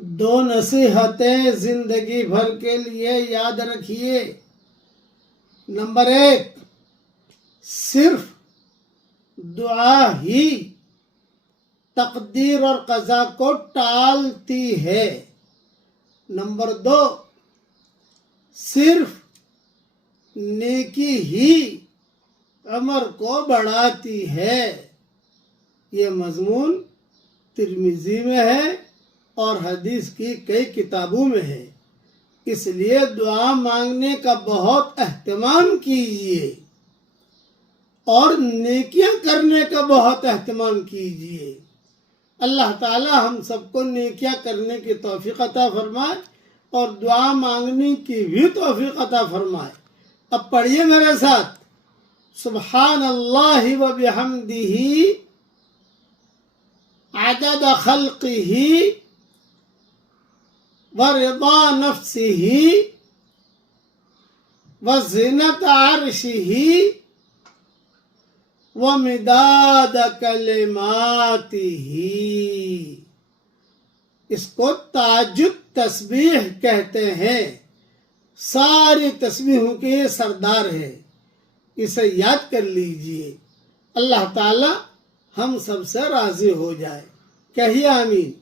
دو نصیحتیں زندگی بھر کے لیے یاد رکھیے۔ نمبر 1، صرف دعا ہی تقدیر اور قضا کو ٹالتی ہے۔ نمبر 2، صرف نیکی ہی عمر کو بڑھاتی ہے۔ یہ مضمون ترمذی میں ہے اور حدیث کی کئی کتابوں میں ہے، اس لیے دعا مانگنے کا بہت اہتمام کیجیے اور نیکیاں کرنے کا بہت اہتمام کیجیے۔ اللہ تعالی ہم سب کو نیکیاں کرنے کی توفیق عطا فرمائے اور دعا مانگنے کی بھی توفیق عطا فرمائے۔ اب پڑھیے میرے ساتھ، سبحان اللہ و بحمدہ عدد خلقہ ورضا نفسہ وزنت عرشہ ومداد کلماتہ۔ اس کو تہجد تسبیح کہتے ہیں، ساری تسبیحوں کے یہ سردار ہے، اسے یاد کر لیجئے۔ اللہ تعالی ہم سب سے راضی ہو جائے، کہیے آمین۔